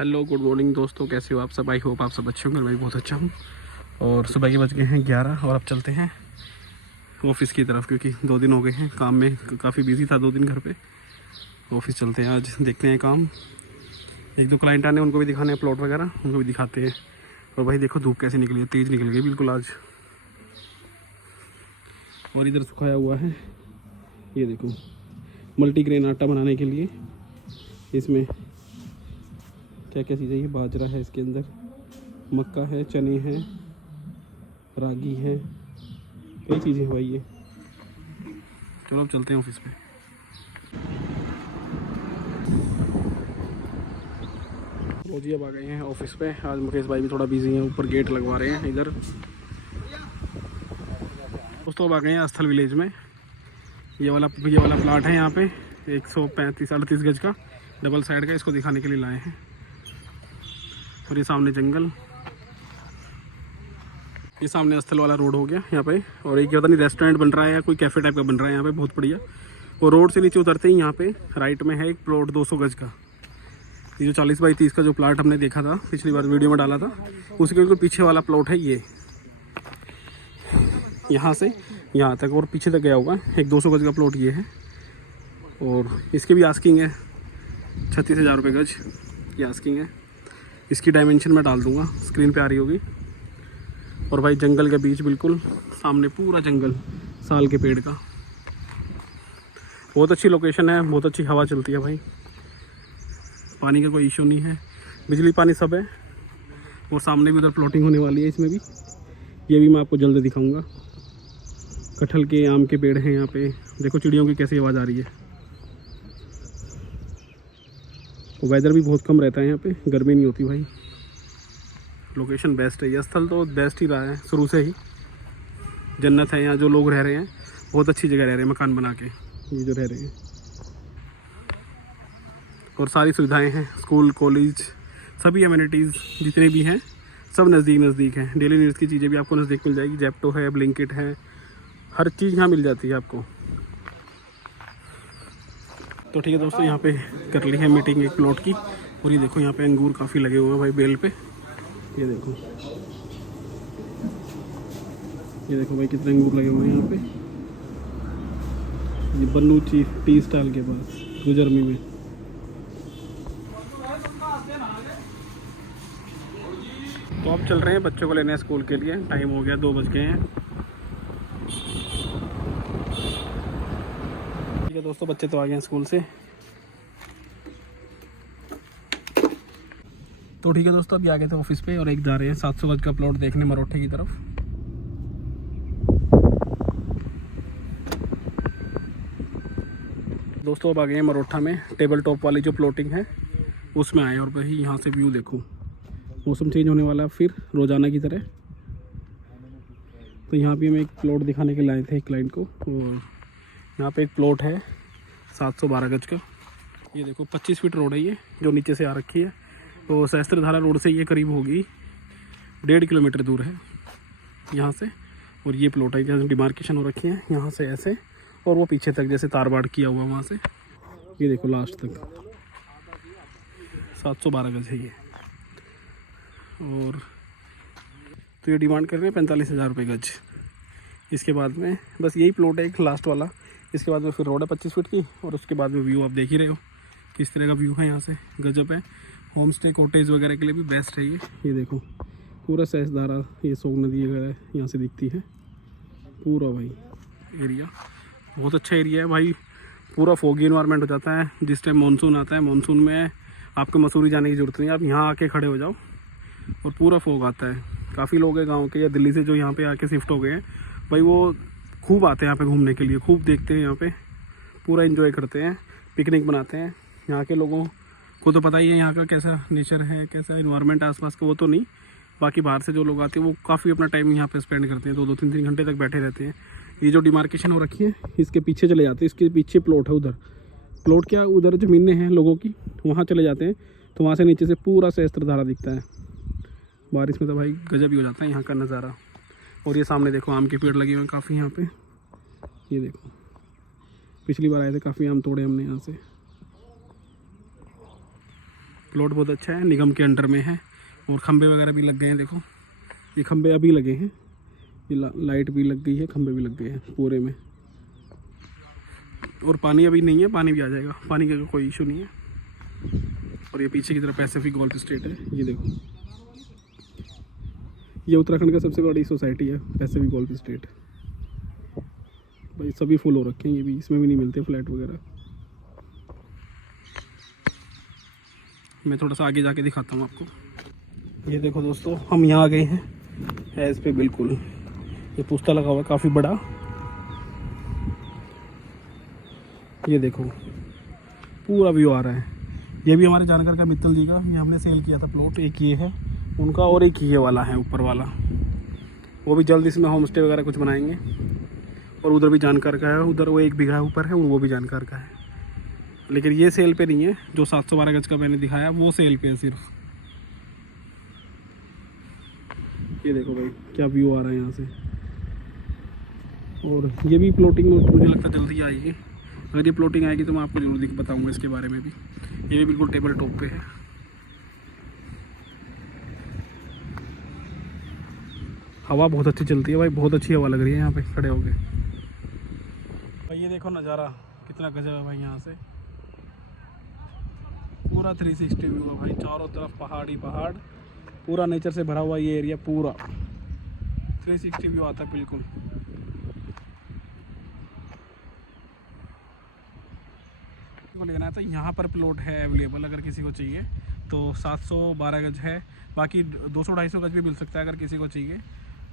Hello good morning दोस्तों, कैसे हो आप सब। आई होप आप सब अच्छे होंगे। मैं भी बहुत अच्छा हूँ। और सुबह के बज गए हैं 11 और अब चलते हैं ऑफिस की तरफ, क्योंकि 2 दिन हो गए हैं काम में, काफ़ी बिजी था 2 दिन घर पे। ऑफिस चलते हैं, आज देखते हैं काम। 1-2 क्लाइंट आने, उनको भी दिखाने हैं प्लॉट वगैरह, उनको भी दिखाते हैं। और भाई देखो धूप कैसे निकली है, तेज़ निकल गई बिल्कुल आज। और इधर सुखाया हुआ है, ये देखो मल्टीग्रेन आटा बनाने के लिए। इसमें क्या क्या चीज़ें, ये बाजरा है, इसके अंदर मक्का है, चने हैं, रागी है, कई चीज़ें भाई ये। चलो अब चलते हैं ऑफिस पे। लो जी अब आ गए हैं ऑफिस पे। आज मुकेश भाई भी थोड़ा बिजी हैं, ऊपर गेट लगवा रहे हैं इधर। दोस्तों अब आ गए हैं स्थल विलेज में। ये वाला प्लाट है यहाँ पे 135-38 गज का, डबल साइड का। इसको दिखाने के लिए लाए हैं। और ये सामने जंगल, ये सामने स्थल वाला रोड हो गया यहाँ पे। और एक पता नहीं रेस्टोरेंट बन रहा है या कोई कैफ़े टाइप का बन रहा है यहाँ पे, बहुत बढ़िया। और रोड से नीचे उतरते ही यहाँ पे राइट में है एक प्लॉट 200 गज का। ये जो 40 बाई 30 का जो प्लाट हमने देखा था पिछली बार वीडियो में डाला था, उसके बिल्कुल पीछे वाला प्लॉट है ये। यहाँ से यहाँ तक और पीछे तक गया होगा, एक 200 गज का प्लॉट ये है। और इसके भी आस्किंग है 36,000 रुपये गज, ये आस्किंग है। इसकी डायमेंशन मैं डाल दूँगा, स्क्रीन पे आ रही होगी। और भाई जंगल के बीच बिल्कुल सामने पूरा जंगल, साल के पेड़ का। बहुत अच्छी लोकेशन है, बहुत अच्छी हवा चलती है भाई। पानी का कोई इशू नहीं है, बिजली पानी सब है। और सामने भी उधर प्लॉटिंग होने वाली है इसमें भी, ये भी मैं आपको जल्द दिखाऊंगा। कटहल के, आम के पेड़ हैं यहाँ पे। देखो चिड़ियों की कैसी आवाज़ आ रही है। वेदर भी बहुत कम रहता है यहाँ पे, गर्मी नहीं होती भाई। लोकेशन बेस्ट है, यह स्थल तो बेस्ट ही रहा है शुरू से ही। जन्नत है यहाँ, जो लोग रह रहे हैं बहुत अच्छी जगह रह रहे हैं, मकान बना के ये जो रह रहे हैं। और सारी सुविधाएं हैं, स्कूल कॉलेज सभी एमिनिटीज़ जितने भी हैं सब नज़दीक हैं। डेली नीड्स की चीज़ें भी आपको नज़दीक मिल जाएगी। जेप्टो है, ब्लिंकिट है, हर चीज़ यहाँ मिल जाती है आपको। तो ठीक है दोस्तों, यहाँ पे कर ली है मीटिंग एक प्लॉट की। और ये देखो यहाँ पे अंगूर काफ़ी लगे हुए हैं भाई बेल पे। ये देखो भाई कितने अंगूर लगे हुए हैं यहाँ पे। ये बन्नू टी स्टॉल के पास गुजरमी में। तो अब चल रहे हैं बच्चों को लेने स्कूल के लिए। टाइम हो गया, 2 बज गए हैं। ठीक है दोस्तों, बच्चे तो आ गए हैं स्कूल से। तो ठीक है दोस्तों, अभी आ गए थे ऑफिस पे और एक जा रहे हैं 700 गज का प्लॉट देखने मरोठे की तरफ। दोस्तों अब आ गए हैं मरोठा में, टेबल टॉप वाली जो प्लॉटिंग है उसमें आए। और भाई यहाँ से व्यू देखो, मौसम चेंज होने वाला है फिर रोज़ाना की तरह। तो यहाँ भी हम एक प्लॉट दिखाने के लाए थे एक क्लाइंट को। और यहाँ पे एक प्लॉट है 712 गज का। ये देखो 25 फीट रोड है ये, जो नीचे से आ रखी है। तो सहस्त्रधारा रोड से ये करीब होगी 1.5 किलोमीटर दूर है यहाँ से। और ये प्लॉट है, जैसे डिमार्केशन हो रखी है यहाँ से ऐसे, और वो पीछे तक जैसे तार बाड़ किया हुआ वहाँ से। ये देखो लास्ट तक 712 गज है ये। और तो ये डिमांड कर रहे हैं 45,000 रुपये गज। इसके बाद में बस यही प्लॉट है एक लास्ट वाला। इसके बाद में फिर रोड है 25 फीट की। और उसके बाद में व्यू आप देख ही रहे हो किस तरह का व्यू है यहाँ से, गजब है। होम स्टे कॉटेज वगैरह के लिए भी बेस्ट है ये देखो पूरा सहस्त्रधारा, ये सोग नदी वगैरह यहाँ से दिखती है पूरा भाई एरिया। बहुत अच्छा एरिया है भाई, पूरा फोगी इन्वायरमेंट हो जाता है जिस टाइम मानसून आता है। मानसून में आपको मसूरी जाने की ज़रूरत नहीं है, आप यहाँ आके खड़े हो जाओ और पूरा फोग आता है। काफ़ी लोग हैं गांव के या दिल्ली से जो यहाँ पे आके शिफ्ट हो गए हैं भाई, वो खूब आते हैं यहाँ पे घूमने के लिए, खूब देखते हैं यहाँ पे, पूरा एंजॉय करते हैं, पिकनिक बनाते हैं। यहाँ के लोगों को तो पता ही है यहाँ का कैसा नेचर है, कैसा इन्वायरमेंट आसपास का, वो तो नहीं। बाकी बाहर से जो लोग आते हैं वो काफ़ी अपना टाइम यहाँ पे स्पेंड करते हैं, 2-2, 3-3 घंटे तक बैठे रहते हैं। ये जो डिमार्केशन हो रखी है इसके पीछे चले जाते हैं, इसके पीछे प्लॉट है, उधर प्लॉट क्या उधर ज़मीनें हैं लोगों की, वहाँ चले जाते हैं। तो वहाँ से नीचे से पूरा सहस्त्रधारा दिखता है। बारिश में तो भाई गजब ही हो जाता है यहाँ का नज़ारा। और ये सामने देखो आम के पेड़ लगे हुए हैं काफ़ी यहाँ पे। ये देखो पिछली बार आए थे, काफ़ी आम तोड़े हमने यहाँ से। प्लॉट बहुत अच्छा है, निगम के अंडर में है और खंबे वगैरह भी लग गए हैं। देखो ये खंबे अभी लगे हैं, ये लाइट भी लग गई है, खंबे भी लग गए हैं पूरे में। और पानी अभी नहीं है, पानी भी आ जाएगा, पानी का कोई इशू नहीं है। और ये पीछे की तरफ पैसिफिक गोल्फ स्टेट है। ये देखो ये उत्तराखंड का सबसे बड़ी सोसाइटी है पैसिफिक गोल्फ स्टेट। भाई सभी फुल हो रखे हैं, ये भी, इसमें भी नहीं मिलते फ्लैट वगैरह। मैं थोड़ा सा आगे जाके दिखाता हूँ आपको। ये देखो दोस्तों, हम यहाँ आ गए हैं है इस पे बिल्कुल, ये पुस्ता लगा हुआ है काफ़ी बड़ा। ये देखो पूरा व्यू आ रहा है। ये भी हमारे जानकार का मित्तल जी का, ये हमने सेल किया था प्लॉट। एक ये है उनका और एक ये वाला है ऊपर वाला, वो भी जल्द इसमें होम स्टे वगैरह कुछ बनाएंगे। और उधर भी जानकार का है, उधर वो 1 बीघा ऊपर है, वो भी जानकार का है। लेकिन ये सेल पे नहीं है, जो 712 गज का मैंने दिखाया वो सेल पे है सिर्फ। ये देखो भाई क्या व्यू आ रहा है यहाँ से। और ये भी प्लॉटिंग मुझे लगता है जल्दी आएगी। अगर ये प्लॉटिंग आएगी तो मैं आपको जरूर बताऊंगा इसके बारे में भी। ये भी बिल्कुल टेबल टॉप पे है। हवा बहुत अच्छी चलती है भाई, बहुत अच्छी हवा लग रही है यहाँ पे खड़े होके। भाई ये देखो नज़ारा कितना गजब है भाई, यहाँ से पूरा 360 व्यू है भाई। चारों तरफ पहाड़ी पहाड़, पूरा नेचर से भरा हुआ ये एरिया, पूरा 360 व्यू आता है बिल्कुल। को लेना है तो यहाँ पर प्लॉट है अवेलेबल, अगर किसी को चाहिए तो 712 गज है। बाकी 200-250 गज भी मिल सकता है अगर किसी को चाहिए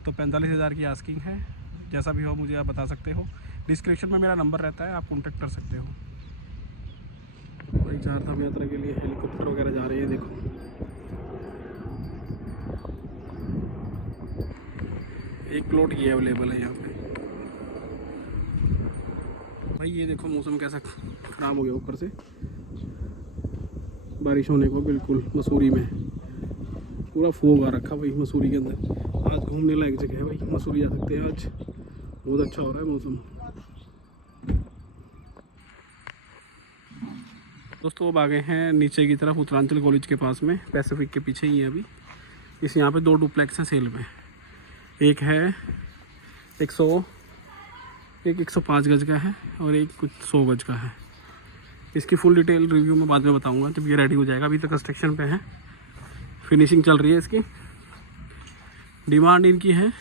तो। 45,000 की आस्किंग है। जैसा भी हो मुझे आप बता सकते हो, डिस्क्रिप्शन में मेरा नंबर रहता है, आप कॉन्टेक्ट कर सकते हो। भाई 4 धाम यात्रा के लिए हेलीकॉप्टर वगैरह जा रही है। देखो एक प्लॉट ये अवेलेबल है यहाँ पे। भाई ये देखो मौसम कैसा खराब हो गया, ऊपर से बारिश होने को बिल्कुल। मसूरी में पूरा फोग आ रखा भाई मसूरी के अंदर। आज घूमने लायक जगह है भाई, मसूरी जा सकते हैं आज, बहुत अच्छा हो रहा है मौसम। दोस्तों अब आ गए हैं नीचे की तरफ उत्तरांचल कॉलेज के पास में, पैसिफिक के पीछे ही है अभी। इस यहाँ पे 2 डुप्लेक्स हैं सेल में। एक है 105 गज का है और एक कुछ 100 गज का है। इसकी फुल डिटेल रिव्यू में बाद में बताऊंगा जब ये रेडी हो जाएगा। अभी तो कंस्ट्रक्शन पे है, फिनिशिंग चल रही है इसकी। डिमांड इनकी है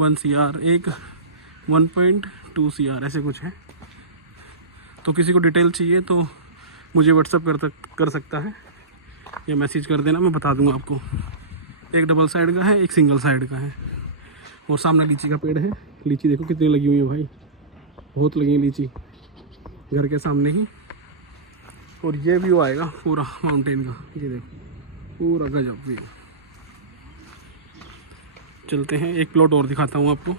1 CR, एक 1.2 CR ऐसे कुछ है। तो किसी को डिटेल चाहिए तो मुझे व्हाट्सअप कर सकता है या मैसेज कर देना, मैं बता दूंगा आपको। एक डबल साइड का है, एक सिंगल साइड का है। और सामने लीची का पेड़ है। लीची देखो कितनी लगी हुई है भाई, बहुत लगी है लीची घर के सामने ही। और ये व्यू आएगा पूरा माउंटेन का, ये देखो पूरा गजब व्यू। चलते हैं, एक प्लॉट और दिखाता हूँ आपको।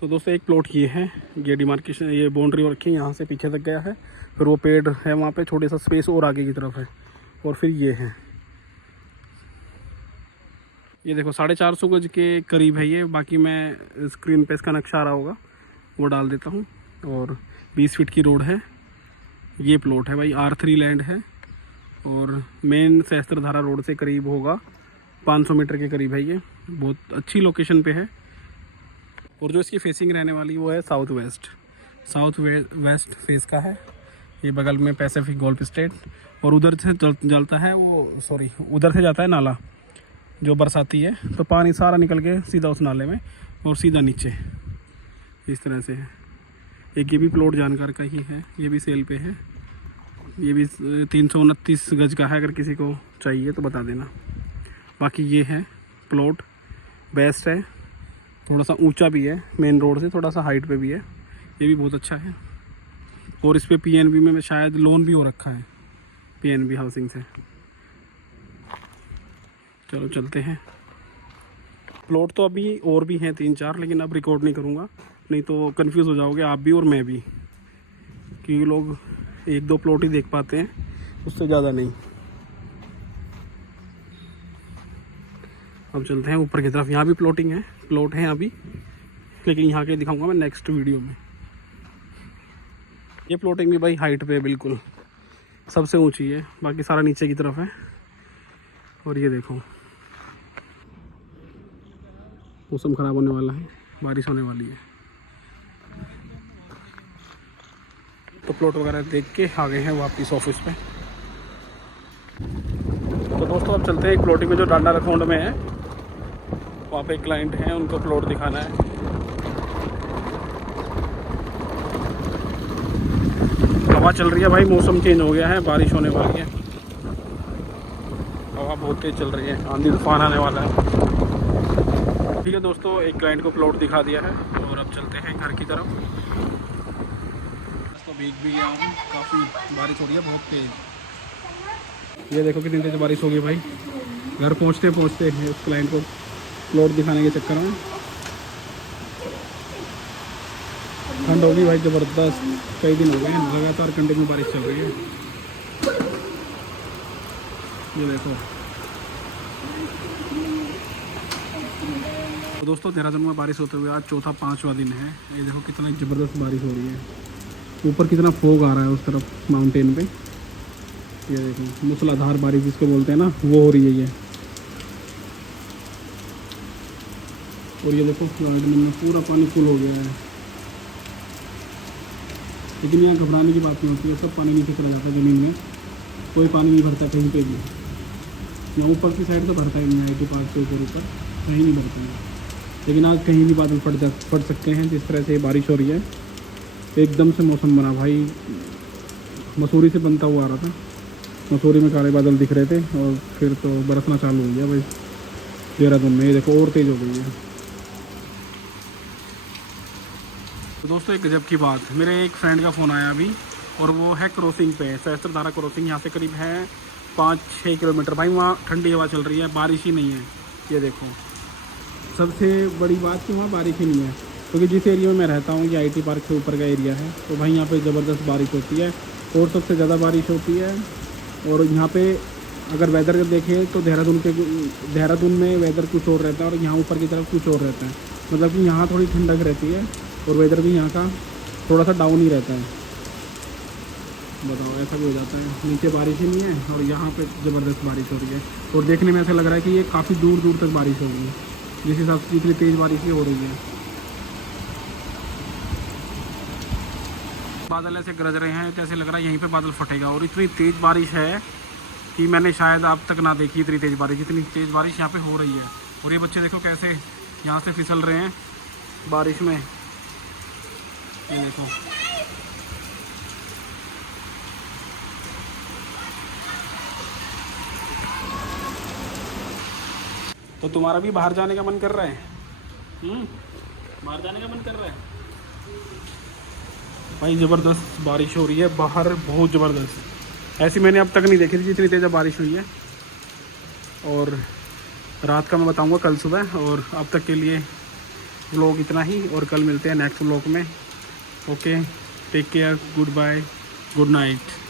तो दोस्तों एक प्लॉट ये है, ये डिमार्केशन, ये बाउंड्री रखी है यहाँ से पीछे तक गया है। फिर वो पेड़ है वहाँ पे, छोटे सा स्पेस और आगे की तरफ है। और फिर ये है, ये देखो 450 गज के करीब है ये। बाकी मैं स्क्रीन पे इसका नक्शा आ रहा होगा वो डाल देता हूँ। और 20 फीट की रोड है। ये प्लॉट है भाई, R3 लैंड है और मेन सहस्त्रधारा रोड से करीब होगा 500 मीटर के करीब है ये। बहुत अच्छी लोकेशन पे है। और जो इसकी फेसिंग रहने वाली वो है साउथ वेस्ट फेस का है। ये बगल में पैसिफिक गोल्फ स्टेट, और उधर से जलता है वो, सॉरी उधर से जाता है नाला जो बरसाती है, तो पानी सारा निकल के सीधा उस नाले में और सीधा नीचे इस तरह से है। एक ये भी प्लॉट जानकार का ही है, ये भी सेल पे है। ये भी 329 गज का है, अगर किसी को चाहिए तो बता देना। बाकी ये है प्लॉट, बेस्ट है, थोड़ा सा ऊंचा भी है, मेन रोड से थोड़ा सा हाइट पे भी है। ये भी बहुत अच्छा है। और इस पे PNB में शायद लोन भी हो रखा है, PNB हाउसिंग से। चलो चलते हैं। प्लॉट तो अभी और भी हैं 3-4, लेकिन अब रिकॉर्ड नहीं करूँगा, नहीं तो कंफ्यूज हो जाओगे आप भी और मैं भी, कि लोग 1-2 प्लॉट ही देख पाते हैं, उससे ज़्यादा नहीं। अब चलते हैं ऊपर की तरफ। यहाँ भी प्लॉट हैं अभी, लेकिन यहाँ के दिखाऊंगा मैं नेक्स्ट वीडियो में। ये प्लॉटिंग भी भाई हाइट पे बिल्कुल, सबसे ऊंची है, बाकी सारा नीचे की तरफ है। और ये देखो मौसम ख़राब होने वाला है, बारिश होने वाली है। तो प्लॉट वगैरह देख के आ गए हैं वापस ऑफिस पे। तो दोस्तों अब चलते हैं एक प्लॉटिंग में जो डांडा रखोंड में है, वहाँ पे एक क्लाइंट है, उनको प्लॉट दिखाना है। हवा चल रही है भाई, मौसम चेंज हो गया है, बारिश होने वाली है। हवा बहुत तेज चल रही है, आंधी तूफान आने वाला है। ठीक है दोस्तों, एक क्लाइंट को प्लॉट दिखा दिया है और अब चलते हैं घर की तरफ। तो भीग भी गया हूँ, काफ़ी बारिश हो रही है बहुत तेज। ये देखो कितनी तेज बारिश हो गई भाई। घर पहुँचते पहुँचते उस क्लाइंट को प्लॉट दिखाने के चक्कर में ठंड होगी भाई ज़बरदस्त। कई दिन हो गए लगातार कंटिन्यू बारिश चल रही है। ये देखो तो दोस्तों देहरादून में बारिश होते हुए आज चौथा 5वां दिन है। ये देखो कितना ज़बरदस्त बारिश हो रही है। ऊपर कितना फोग आ रहा है उस तरफ माउंटेन पे। ये देखो मूसलाधार बारिश जिसको बोलते हैं ना, वो हो रही है ये। और ये देखो गार्डन में पूरा पानी फुल हो गया है। लेकिन यहाँ घबराने की बात नहीं होती है, सब पानी नीचे चला जाता है ज़मीन में, कोई पानी नहीं भरता कहीं पे भी। यहाँ ऊपर की साइड तो भरता ही नहीं है, IT पार्क के ऊपर कहीं नहीं भरता है। लेकिन आज कहीं भी बादल फट सकते हैं। जिस तरह से बारिश हो रही है एकदम से मौसम बना भाई, मसूरी से बनता हुआ आ रहा था। मसूरी में काले बादल दिख रहे थे और फिर तो बरसना चालू हो गया भाई देहरादून में। ये देखो और तेज़ हो गई है। तो दोस्तों एक गजब की बात, मेरे एक फ्रेंड का फ़ोन आया अभी और वो है क्रॉसिंग पे, सहस्त्रधारा क्रॉसिंग, यहाँ से करीब है 5-6 किलोमीटर। भाई वहाँ ठंडी हवा चल रही है, बारिश ही नहीं है। ये देखो सबसे बड़ी बात कि वहाँ बारिश ही नहीं है, क्योंकि जिस एरिया में मैं रहता हूँ ये IT पार्क से ऊपर का एरिया है, तो भाई यहाँ पे ज़बरदस्त बारिश होती है और सबसे ज़्यादा बारिश होती है। और यहाँ पे अगर वेदर देखें तो देहरादून में वेदर कुछ और रहता है और यहाँ ऊपर की तरफ कुछ और रहता है। मतलब कि यहाँ थोड़ी ठंडक रहती है और वेदर भी यहाँ का थोड़ा सा डाउन ही रहता है। बताओ ऐसा भी हो जाता है, नीचे बारिश ही नहीं है और यहाँ पे ज़बरदस्त बारिश हो रही है। और देखने में ऐसा लग रहा है कि ये काफ़ी दूर दूर तक बारिश हो रही है, जिस हिसाब से इतनी तेज़ बारिश ही हो रही है। बादल ऐसे गरज रहे हैं जैसे लग रहा है यहीं पे बादल फटेगा। और इतनी तेज़ बारिश है कि मैंने शायद अब तक ना देखी इतनी तेज़ बारिश। इतनी तेज़ बारिश यहाँ पे हो रही है। और ये बच्चे देखो कैसे यहाँ से फिसल रहे हैं बारिश में। ये देखो तो तुम्हारा भी बाहर जाने का मन कर रहा है? बाहर जाने का मन कर रहा है भाई। ज़बरदस्त बारिश हो रही है बाहर, बहुत ज़बरदस्त। ऐसी मैंने अब तक नहीं देखी थी जितनी तेज़ बारिश हुई है। और रात का मैं बताऊंगा कल सुबह। और अब तक के लिए व्लॉग इतना ही, और कल मिलते हैं नेक्स्ट व्लॉग में। Okay, take care, good bye, good night.